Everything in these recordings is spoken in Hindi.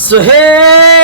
So hey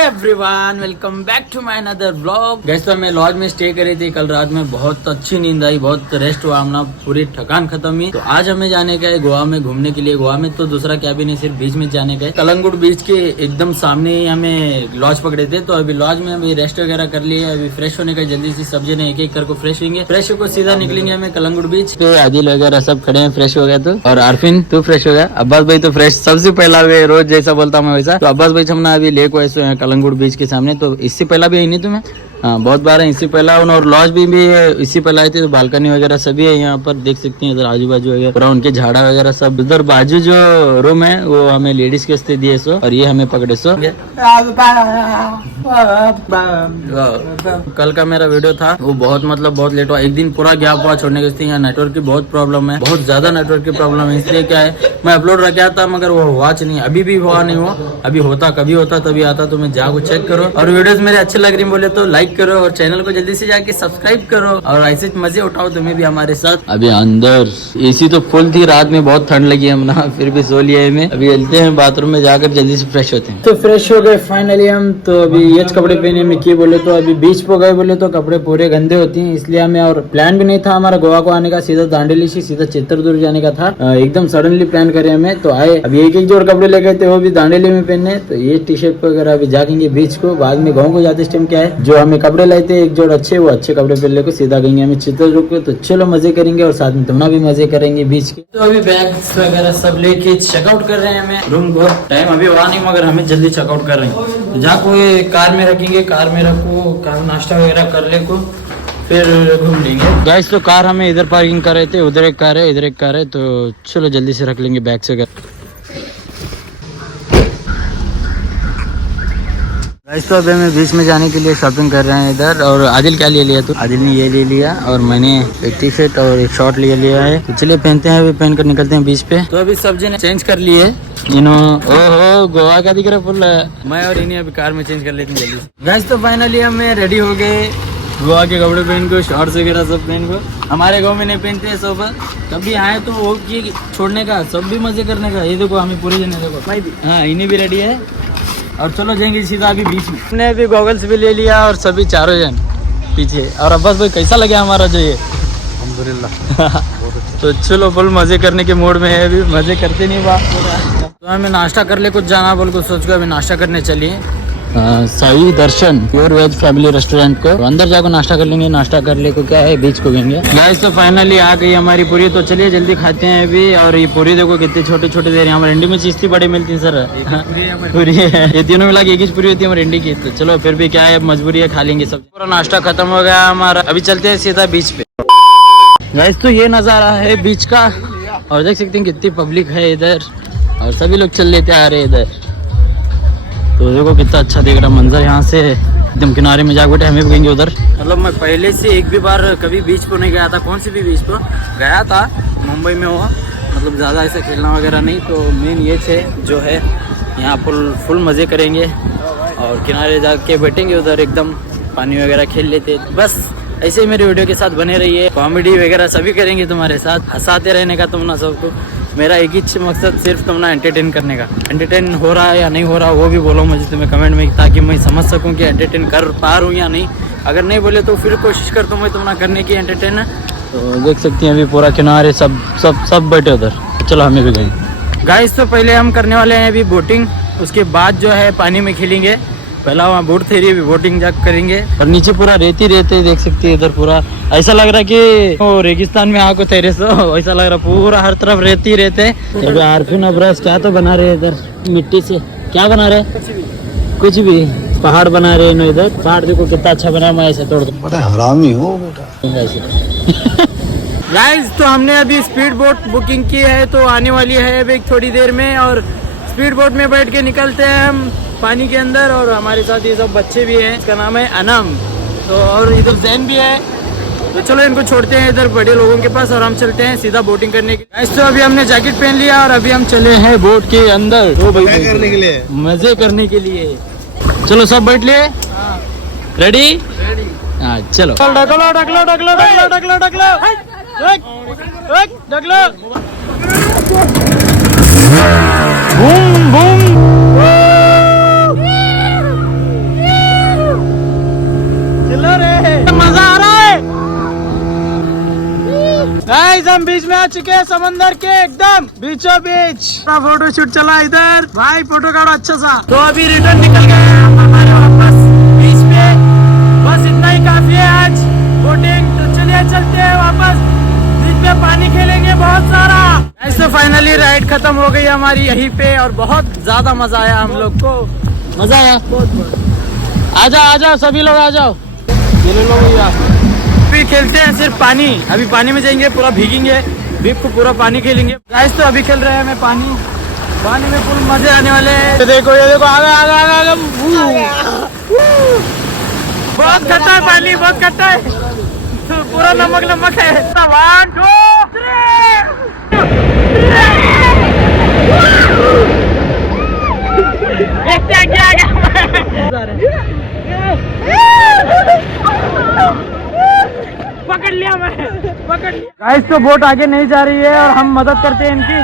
everyone, welcome back to my another vlog. Guys तो मैं लॉज में स्टे करी थी कल रात में, बहुत अच्छी नींद आई, बहुत रेस्ट हुआ, हमने पूरी थकान खत्म हुई। तो आज हमें जाने का है गोवा में घूमने के लिए। गोवा में तो दूसरा क्या भी नहीं, सिर्फ बीच में जाने का है। कलंगुट बीच के एकदम सामने ही हमें लॉज पकड़े थे, तो अभी लॉज में अभी रेस्ट वगैरह कर लिए। अभी फ्रेश होने का जल्दी से सब जने एक एक करके फ्रेश होंगे। फ्रेश होकर सीधा निकलेंगे हमें कलंगुट बीच पे। आदिल वगैरह सब खड़े हैं, फ्रेश हो गया तो। और आरफिन तू फ्रेश हो गया, अब्बास भाई तो फ्रेश सबसे पहला रोज जैसा बोलता हूँ वैसा। तो अब्बास भाई हमने अभी लेक वैसे कलंगुट बीच के सामने, तो इससे पहला भी आई नहीं तुम्हें? हाँ, बहुत बार है इससे पहला। और लॉज भी इससे पहले आई थी। तो बालकनी वगैरह सभी है यहाँ पर, देख सकते हैं इधर आजू बाजू वगैरह पूरा उनके झाड़ा वगैरह सब। उधर बाजू जो रूम है वो हमें लेडीज के वास्ते दिए सो, और ये हमें पकड़े सो। कल का मेरा वीडियो था वो बहुत लेट हुआ, एक दिन पूरा गैप हुआ छोड़ने के। यहाँ नेटवर्क की बहुत प्रॉब्लम है, बहुत ज्यादा नेटवर्क की प्रॉब्लम है। इसलिए क्या है, मैं अपलोड रखा था मगर वो हुआ नहीं, अभी भी हुआ नहीं। हुआ अभी होता, कभी होता तभी आता। तो मैं जाकर चेक करो, और वीडियोस मेरे अच्छे लग रही बोले तो लाइक करो, और चैनल को जल्दी से जाके सब्सक्राइब करो, और ऐसे मजे उठाओ तुम्हें भी हमारे साथ। अभी अंदर एसी तो फुल थी, रात में बहुत ठंड लगी हमने, फिर भी सो लिया है। अभी चलते हैं बाथरूम में, जाकर जल्दी से फ्रेश होते हैं। तो फ्रेश हो गए फाइनली हम। तो अभी ये कपड़े पहने में किए बोले तो, अभी बीच पे गए बोले तो कपड़े पूरे गंदे होती हैं, इसलिए हमें। और प्लान भी नहीं था हमारा गोवा को आने का, सीधा दांडेली से सीधा चित्रदुर्ग जाने का था। एकदम सडनली प्लान करे हमें, तो आए। अभी एक एक जोड़ कपड़े ले गए थे, वो भी दांडेली में पहने। तो ये टी शर्ट वगैरह अभी जाएंगे बीच को, बाद में गाँव को जाते इस टाइम क्या है, जो हमें कपड़े लाए थे एक जोड़ अच्छे, वो अच्छे कपड़े पहन लेकर सीधा गएंगे हमें चित्रदुर्ग को। तो चलो मजे करेंगे, और साथ में तुमना भी मजे करेंगे बीच के। तो अभी बैग्स वगैरह सब लेके चेकआउट कर रहे हैं हमें रूम को। टाइम अभी हुआ नहीं मगर हमें जल्दी चेकआउट कर रहे हैं। तो जहाँ कोई कार में रखेंगे, कार में रखो, कार नाश्ता वगैरह कर ले को, फिर घूम लेंगे। गाइस तो कार हमें इधर पार्किंग कर रहे थे, उधर एक कार है, इधर एक कार है। तो चलो जल्दी से रख लेंगे बैग्स वगैरह। गाइस तो अभी मैं बीच में जाने के लिए शॉपिंग कर रहे हैं इधर। और आदिल क्या ले लिया? तो आदिल ने ये ले लिया, और मैंने एक टी शर्ट और एक शॉर्ट ले लिया है। तो चलिए पहनते हैं, अभी पहन कर निकलते हैं बीच पे। तो अभी सब जने चेंज कर लिए ओहो गोवा का दिख रहा फुल। मैं और इन्हें अभी कार में चेंज कर लेते हैं जल्दी से। गाइस तो फाइनली हम रेडी हो गए, गोवा के कपड़े पहन को, शॉर्ट्स वगैरह सब पहन को। हमारे गाँव में नहीं पहनते हैं सब, कभी आए तो वो की छोड़ने का, सब भी मजे करने का। ये देखो हमें पूरे जने देखो, हाँ इन्हें भी रेडी है। और चलो जाएंगे सीधा अभी बीच में। हमने अभी गॉगल्स भी ले लिया, और सभी चारों जन पीछे। और अब्बास भाई कैसा लगे हमारा जो ये? अल्हम्दुलिल्लाह तो चलो फुल मजे करने के मूड में है, अभी मजे करते नहीं बात। तो हमें नाश्ता कर ले, कुछ जाना बोल को सोच कर अभी नाश्ता करने चलिए। साई दर्शन प्योर वेज फैमिली रेस्टोरेंट को, तो अंदर जाकर नाश्ता कर लेंगे। नाश्ता कर ले को क्या है, बीच को गएंगे। गाइस तो फाइनली आ गई हमारी पूरी, तो चलिए जल्दी खाते हैं अभी। और ये पूरी देखो कितने छोटे छोटे दे रहे हैं। हमारे इंडी में चीज बड़ी मिलती है सर, पूरी है। ये तीनों मिला के एक ही पूरी होती है हमारे इंडी की। तो चलो फिर भी क्या है, मजबूरी है, खा लेंगे सब। पूरा नाश्ता खत्म हो गया हमारा, अभी चलते हैं सीधा बीच पे। गाइस तो ये नजारा है बीच का, और देख सकते हैं कितनी पब्लिक है इधर, और सभी लोग चल लेते आ रहे हैं इधर। तो देखो कितना अच्छा देख रहा मंजर यहाँ से, एकदम किनारे में जा बैठे। हमें भी गएंगे उधर। मतलब मैं पहले से एक भी बार कभी बीच पर नहीं गया था, कौन सी भी बीच पर गया था मुंबई में हुआ, मतलब ज़्यादा ऐसा खेलना वगैरह नहीं। तो मेन ये थे जो है, यहाँ फुल मज़े करेंगे, और किनारे जाके बैठेंगे उधर, एकदम पानी वगैरह खेल लेते। बस ऐसे ही मेरे वीडियो के साथ बने रहिए, कॉमेडी वगैरह सभी करेंगे तुम्हारे साथ, हंसाते रहने का तुमना सबको। मेरा एक ही मकसद सिर्फ तुमना एंटरटेन करने का। एंटरटेन हो रहा है या नहीं हो रहा वो भी बोलो मुझे तुम्हें कमेंट में, ताकि मैं समझ सकूं कि एंटरटेन कर पा रहा हूँ या नहीं। अगर नहीं बोले तो फिर कोशिश करता हूँ मैं तुमना करने की एंटरटेन। तो देख सकती हैं अभी पूरा किनारे सब बैठे उधर। चलो हमें भी गए। गाइस तो पहले हम करने वाले हैं अभी बोटिंग, उसके बाद जो है पानी में खेलेंगे। पहला वहाँ बोट थे, अभी बोटिंग जाकर करेंगे। और नीचे पूरा रेती रहते देख सकते हैं इधर, पूरा ऐसा लग रहा है कि वो रेगिस्तान में आको तेरे सो, ऐसा लग रहा पूरा हर तरफ रेती रहते। अभी आरफिन अब्रास क्या तो बना रहे इधर मिट्टी से, क्या बना रहे? कुछ भी पहाड़ बना रहे हैं इधर। पहाड़ देखो कितना अच्छा बना, मैं ऐसे तोड़ दूं। बड़ा हरामी हो बेटा ऐसे। गाइस तो हमने अभी स्पीड बोट बुकिंग की है, तो आने वाली है अभी थोड़ी देर में। और स्पीड बोट में बैठ के निकलते हैं हम पानी के अंदर। और हमारे साथ ये सब बच्चे भी हैं, इसका नाम है अनम। तो और इधर जैन भी है। तो चलो इनको छोड़ते हैं इधर बड़े लोगों के पास, और हम चलते हैं सीधा बोटिंग करने के। तो अभी हमने जैकेट पहन लिया, और अभी हम चले हैं बोट के अंदर। तो भाई करने के लिए, मजे करने के लिए। चलो सब बैठ लिए, रेडी? हाँ चलो। ढकलो ढकलो ढकलो ढकलो ढकलो ढकलो ढकलो। गाइस हम बीच में आ चुके हैं, समंदर के एकदम बीचों बीच। फोटो शूट चला इधर, भाई फोटो काढ़ो अच्छा सा। तो अभी रिटर्न निकल गए हमारे वापस बीच पे, बस इतना ही काफी है आज बोटिंग। तो चलिए चलते हैं वापस बीच पे, पानी खेलेंगे बहुत सारा। ऐसे फाइनली राइड खत्म हो गई हमारी यहीं पे और बहुत ज्यादा मजा आया हम लोग को। मजा आया बहुत। आ जाओ सभी लोग आ जाओ, ये लोग भैया। अभी खेलते हैं सिर्फ पानी, अभी पानी में जाएंगे, पूरा भीगेंगे, भीग को पूरा पानी खेलेंगे। गाइस तो अभी खेल रहे हैं मैं पानी में फुल मजे आने वाले हैं। ये देखो आगे बहुत खट्टा है पानी, बहुत खट्टा है, पूरा नमक है। 1 2 पकड़ लिया गाइस। तो बोट आगे नहीं जा रही है और हम मदद करते हैं इनकी।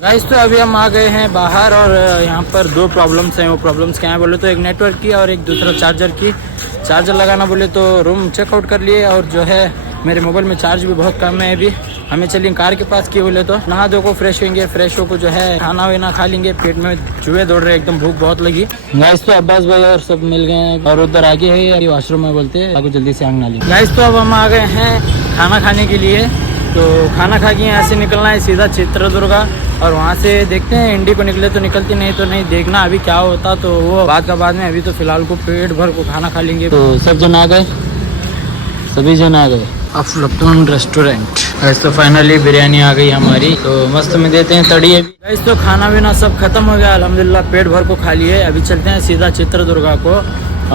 गाइस तो अभी हम आ गए हैं बाहर और यहाँ पर 2 प्रॉब्लम्स हैं। वो प्रॉब्लम्स क्या है बोले तो एक नेटवर्क की और एक दूसरा चार्जर की। चार्जर लगाना बोले तो रूम चेकआउट कर लिए और जो है मेरे मोबाइल में चार्ज भी बहुत कम है अभी। हमें चलिए कार के पास की बोले तो नहा धो को फ्रेश होंगे, फ्रेश हो को जो है खाना वाना खा लेंगे। पेट में चूहे दौड़ रहे, एकदम भूख बहुत लगी। गाइस तो अब्बास भाई और सब मिल गए हैं और उधर आगे है वॉशरूम में, बोलते हैं आगे जल्दी से आग ना ली। गाइस तो अब हम आ गए हैं खाना खाने के लिए। तो खाना खा के यहाँ से निकलना है सीधा चित्रदुर्गा और वहाँ से देखते हैं इंडी को निकले तो निकलती, नहीं तो नहीं, देखना अभी क्या होता तो वो बाद में। अभी तो फिलहाल को पेट भर को खाना खा लेंगे। तो सब जन आ गए, सभी जन आ गए अफलातून रेस्टोरेंट। गाइस तो फाइनली बिरयानी आ गई हमारी, तो मस्त में देते हैं तड़ी। अभी गाइस तो खाना पीना सब खत्म हो गया अल्हम्दुलिल्लाह, पेट भर को खा लिए। अभी चलते हैं सीधा चित्रदुर्गा को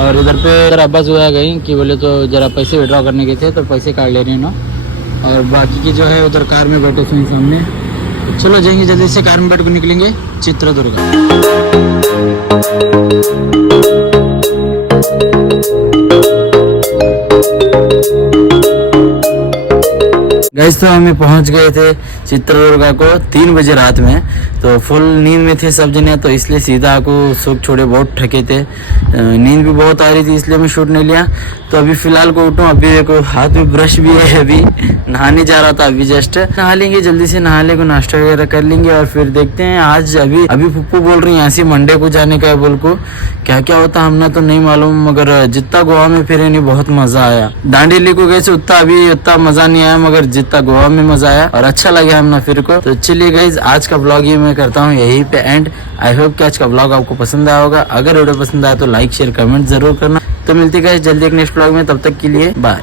और उधर पे अब्बास हुआ गई कि बोले तो जरा पैसे विड्रॉ करने के थे तो पैसे काट ले रही ना, और बाकी की जो है उधर कार में बैठे थे सामने। तो चलो जाएंगे जल्दी से, कार में बैठ कर निकलेंगे चित्रदुर्गा। गाइस तो हमें पहुंच गए थे चित्रदुर्गा को 3 बजे रात में। तो फुल नींद में थे सब जने, तो इसलिए सीधा को सुख छोड़े, बहुत थके थे, नींद भी बहुत आ रही थी, इसलिए मैं शूट नहीं लिया। तो अभी फिलहाल को उठूं, अभी देखो हाथ में ब्रश भी है, अभी नहाने जा रहा था, अभी जस्ट नहा लेंगे, जल्दी से नहा ले को नाश्ता वगैरह कर लेंगे और फिर देखते हैं। आज अभी फुप्पू बोल रही है यहाँ से मंडे को जाने का है, बोल को क्या क्या होता हमने तो नहीं मालूम, मगर जितना गोवा में फिरे नहीं बहुत मजा आया। दांडेली को गए उतना मजा नहीं आया, मगर जितना गोवा में मजा आया और अच्छा लगा हमने फिर को। तो चलिए गाइज आज का ब्लॉग ये मैं करता हूँ यहीं पे एंड। आई होप कि आज का ब्लॉग आपको पसंद आया होगा। अगर वीडियो पसंद आया तो लाइक शेयर कमेंट जरूर करना। तो मिलती है गाइज जल्दी एक नेक्स्ट ब्लॉग में, तब तक के लिए बाय।